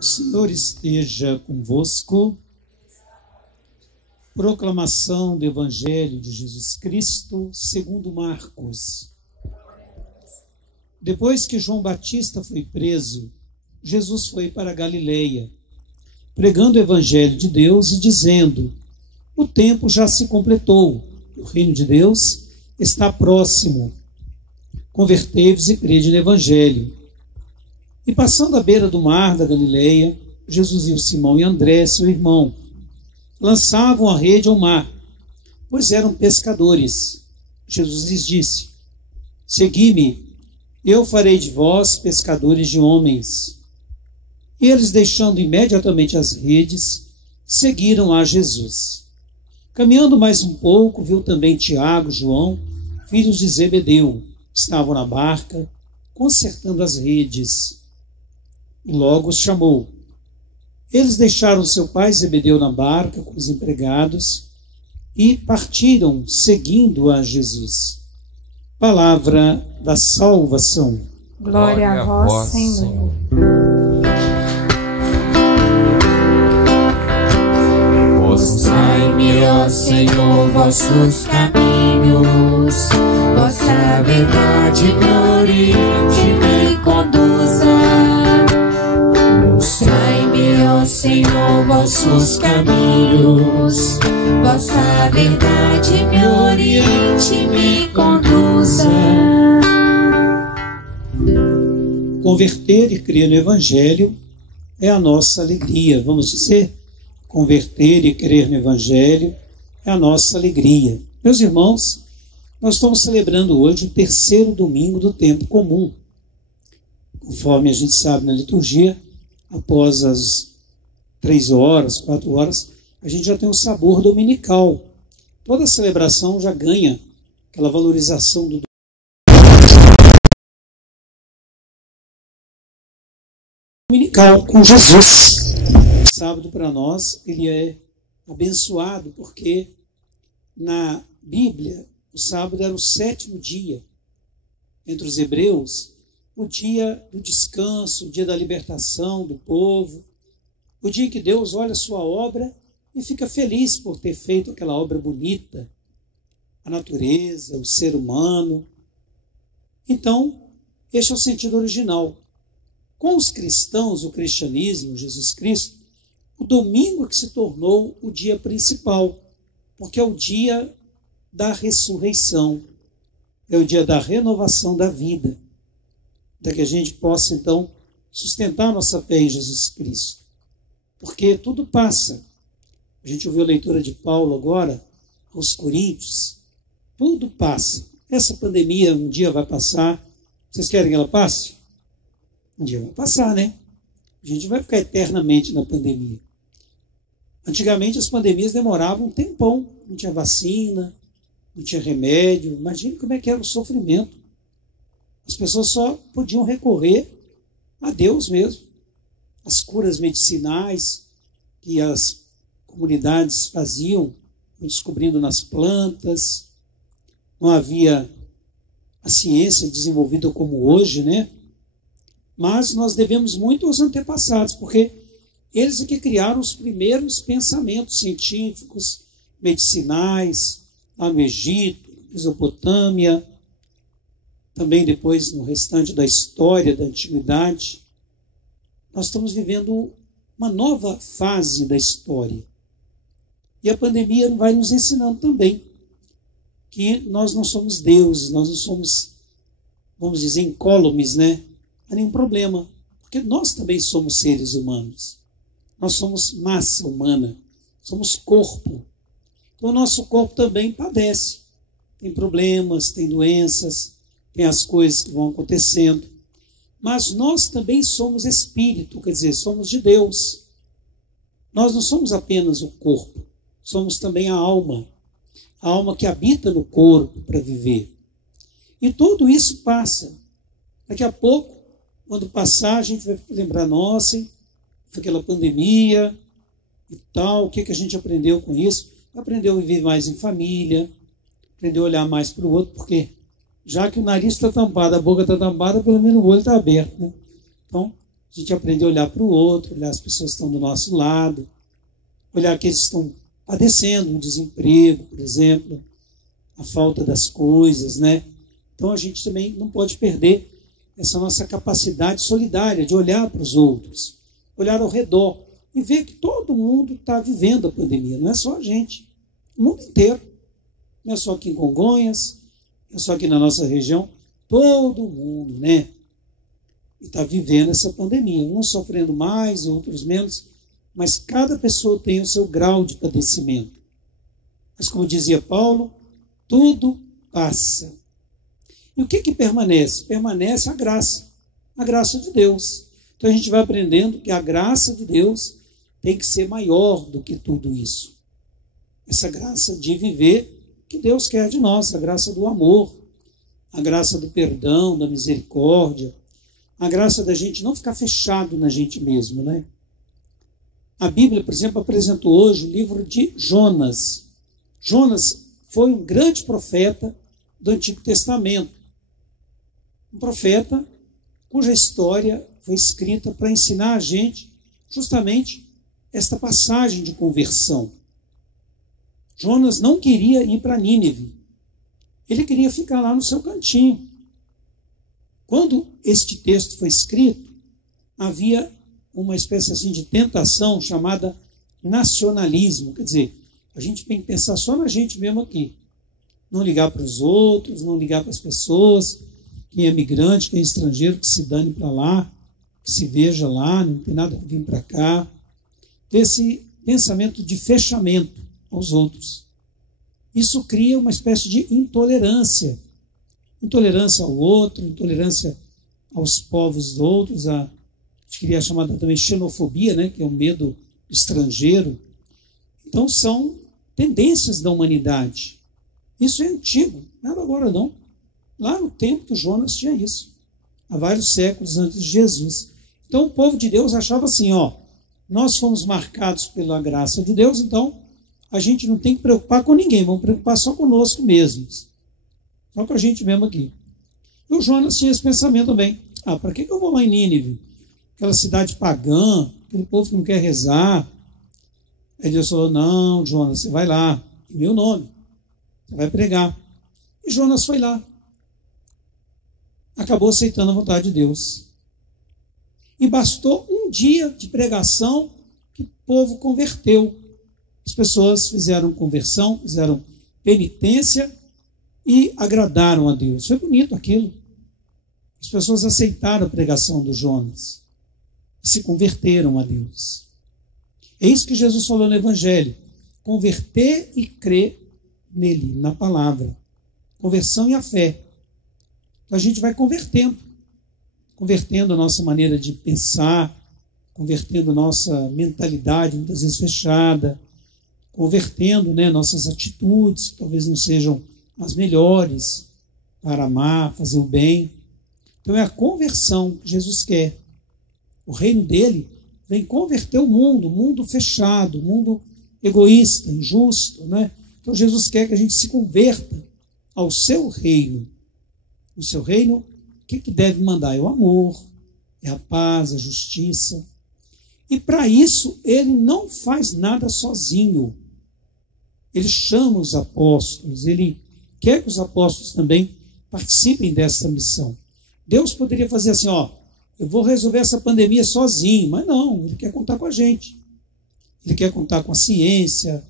O Senhor esteja convosco. Proclamação do Evangelho de Jesus Cristo, segundo Marcos. Depois que João Batista foi preso, Jesus foi para a Galileia, pregando o Evangelho de Deus e dizendo: o tempo já se completou, o reino de Deus está próximo. Convertei-vos e crede no Evangelho. E passando à beira do mar da Galileia, Jesus viu Simão e André, seu irmão. Lançavam a rede ao mar, pois eram pescadores. Jesus lhes disse: segui-me, eu farei de vós pescadores de homens. E eles, deixando imediatamente as redes, seguiram a Jesus. Caminhando mais um pouco, viu também Tiago, João, filhos de Zebedeu, estavam na barca, consertando as redes. E logo os chamou. Eles deixaram seu pai Zebedeu na barca com os empregados e partiram, seguindo a Jesus. Palavra da salvação. Glória a vós, Senhor. Mostrai-me, ó Senhor, vossos caminhos, vossa verdade me oriente e me conduza. Mostrai-me, ó Senhor, vossos caminhos, vossa verdade me oriente e me conduza. Converter e crer no Evangelho é a nossa alegria. Vamos dizer, converter e crer no Evangelho é a nossa alegria. Meus irmãos, nós estamos celebrando hoje o terceiro domingo do tempo comum. Conforme a gente sabe na liturgia, após as 3 horas, 4 horas, a gente já tem um sabor dominical. Toda celebração já ganha aquela valorização do dominical com Jesus. Sábado para nós, ele é abençoado porque na Bíblia o sábado era o 7º dia. Entre os hebreus, o dia do descanso, o dia da libertação do povo, o dia que Deus olha a sua obra e fica feliz por ter feito aquela obra bonita, a natureza, o ser humano. Então, este é o sentido original. Com os cristãos, o cristianismo, Jesus Cristo, o domingo é que se tornou o dia principal, porque é o dia da ressurreição, é o dia da renovação da vida, para que a gente possa, então, sustentar nossa fé em Jesus Cristo. Porque tudo passa. A gente ouviu a leitura de Paulo agora, aos Coríntios. Tudo passa. Essa pandemia um dia vai passar. Vocês querem que ela passe? Um dia vai passar, né? A gente vai ficar eternamente na pandemia. Antigamente as pandemias demoravam um tempão. Não tinha vacina, não tinha remédio. Imagine como é que era o sofrimento. As pessoas só podiam recorrer a Deus mesmo. As curas medicinais que as comunidades faziam, descobrindo nas plantas. Não havia a ciência desenvolvida como hoje, né? Mas nós devemos muito aos antepassados, porque eles é que criaram os primeiros pensamentos científicos, medicinais, lá no Egito, Mesopotâmia, também depois no restante da história da antiguidade. Nós estamos vivendo uma nova fase da história. E a pandemia vai nos ensinando também que nós não somos deuses, nós não somos, vamos dizer, incólumes, né? Não há nenhum problema, porque nós também somos seres humanos. Nós somos massa humana, somos corpo. Então o nosso corpo também padece. Tem problemas, tem doenças, tem as coisas que vão acontecendo. Mas nós também somos espírito, quer dizer, somos de Deus. Nós não somos apenas o corpo, somos também a alma que habita no corpo para viver. E tudo isso passa. Daqui a pouco, quando passar, a gente vai lembrar, nossa, foi aquela pandemia e tal, o que a gente aprendeu com isso? Aprendeu a viver mais em família, aprendeu a olhar mais para o outro, porque já que o nariz está tampado, a boca está tampada, pelo menos o olho está aberto, né? Então, A gente aprende a olhar para o outro, olhar as pessoas que estão do nosso lado, olhar aqueles que estão padecendo, o desemprego, por exemplo, a falta das coisas, né? Então a gente também não pode perder essa nossa capacidade solidária de olhar para os outros, olhar ao redor e ver que todo mundo está vivendo a pandemia, não é só a gente, o mundo inteiro. Não é só aqui em Congonhas, não é só aqui na nossa região, todo mundo, né? Está vivendo essa pandemia, uns sofrendo mais, outros menos, mas cada pessoa tem o seu grau de padecimento. Mas como dizia Paulo, tudo passa. E o que permanece? Permanece a graça de Deus. Então a gente vai aprendendo que a graça de Deus tem que ser maior do que tudo isso. Essa graça de viver que Deus quer de nós, a graça do amor, a graça do perdão, da misericórdia, a graça da gente não ficar fechado na gente mesmo, né? A Bíblia, por exemplo, apresentou hoje o livro de Jonas. Jonas foi um grande profeta do Antigo Testamento. Um profeta cuja história foi escrita para ensinar a gente justamente esta passagem de conversão. Jonas não queria ir para Nínive. Ele queria ficar lá no seu cantinho. Quando este texto foi escrito, havia uma espécie assim de tentação chamada nacionalismo. Quer dizer, a gente tem que pensar só na gente mesmo aqui. Não ligar para os outros, não ligar para as pessoas. Quem é migrante, quem é estrangeiro, que se dane para lá, que se veja lá, não tem nada que vir para cá. Esse pensamento de fechamento aos outros. Isso cria uma espécie de intolerância. Intolerância ao outro, intolerância aos povos outros, a gente queria chamar também xenofobia, né, que é o medo do estrangeiro. Então são tendências da humanidade. Isso é antigo, não era agora não. Lá no tempo do Jonas tinha isso, há vários séculos antes de Jesus. Então o povo de Deus achava assim, nós fomos marcados pela graça de Deus, então a gente não tem que preocupar com ninguém, vamos preocupar só conosco mesmos. Só com a gente mesmo aqui. E o Jonas tinha esse pensamento também. Para que eu vou lá em Nínive? Aquela cidade pagã, aquele povo que não quer rezar. Aí Deus falou, não, Jonas, você vai lá, em meu nome, você vai pregar. E Jonas foi lá. Acabou aceitando a vontade de Deus. E bastou um dia de pregação que o povo converteu. As pessoas fizeram conversão, fizeram penitência e agradaram a Deus. Foi bonito aquilo. As pessoas aceitaram a pregação do Jonas e se converteram a Deus. É isso que Jesus falou no Evangelho. Converter e crer nele, na palavra. Conversão e a fé. Então a gente vai convertendo a nossa maneira de pensar, convertendo a nossa mentalidade, muitas vezes fechada, convertendo, nossas atitudes, que talvez não sejam as melhores para amar, fazer o bem. Então é a conversão que Jesus quer. O reino dele vem converter o mundo fechado, o mundo egoísta, injusto, né? Então Jesus quer que a gente se converta ao seu reino. O seu reino, o que deve mandar? É o amor, é a paz, a justiça. E para isso ele não faz nada sozinho. Ele chama os apóstolos, ele quer que os apóstolos também participem dessa missão. Deus poderia fazer assim, eu vou resolver essa pandemia sozinho, mas não, ele quer contar com a gente. Ele quer contar com a ciência,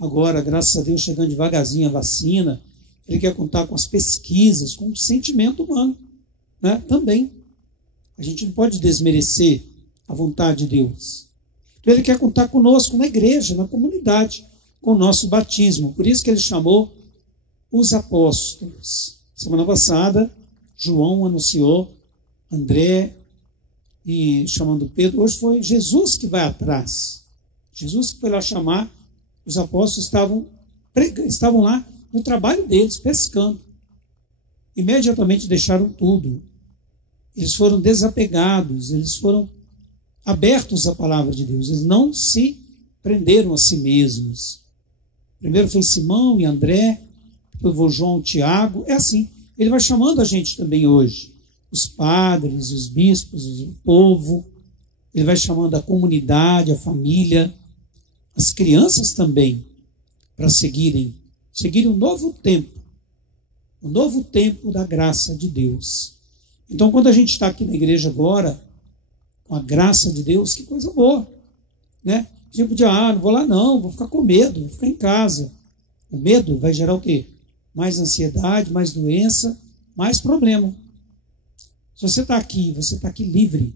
agora, graças a Deus, chegando devagarzinho a vacina. Ele quer contar com as pesquisas, com o sentimento humano, né? Também. A gente não pode desmerecer a vontade de Deus. Então ele quer contar conosco na igreja, na comunidade, com o nosso batismo. Por isso que ele chamou os apóstolos. Semana passada, João anunciou André e chamando Pedro. Hoje foi Jesus que vai atrás. Jesus que foi lá chamar. Os apóstolos estavam lá no trabalho deles, pescando. Imediatamente deixaram tudo. Eles foram desapegados, eles foram abertos à palavra de Deus. Eles não se prenderam a si mesmos. Primeiro foi Simão e André, depois foi João e Tiago. É assim, ele vai chamando a gente também hoje. Os padres, os bispos, o povo. Ele vai chamando a comunidade, a família, as crianças também, para seguirem um novo tempo. O novo tempo da graça de Deus. Então, quando a gente está aqui na igreja agora, com a graça de Deus, que coisa boa, né? A gente podia, não vou lá não, vou ficar com medo, vou ficar em casa. O medo vai gerar o quê? Mais ansiedade, mais doença, mais problema. Se você está aqui livre,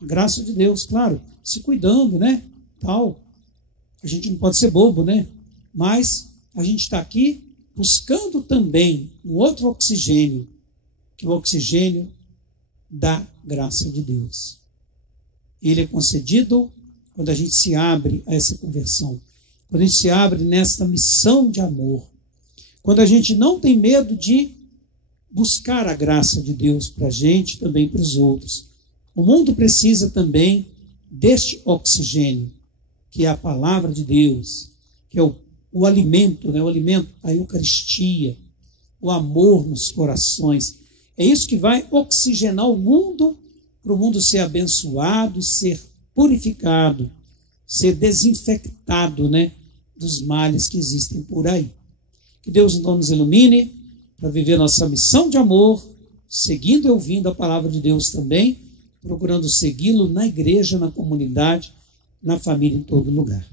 a graça de Deus, claro, se cuidando, né? Tal. A gente não pode ser bobo, né? Mas a gente está aqui buscando também um outro oxigênio, que é o oxigênio da graça de Deus. Ele é concedido quando a gente se abre a essa conversão, quando a gente se abre nesta missão de amor, quando a gente não tem medo de buscar a graça de Deus para a gente, também para os outros. O mundo precisa também deste oxigênio, que é a palavra de Deus, que é o alimento, né? O alimento, a Eucaristia, o amor nos corações. É isso que vai oxigenar o mundo, para o mundo ser abençoado, ser purificado, ser desinfectado, né, dos males que existem por aí. Que Deus então nos ilumine para viver nossa missão de amor, seguindo e ouvindo a palavra de Deus também, procurando segui-lo na igreja, na comunidade, na família, em todo lugar.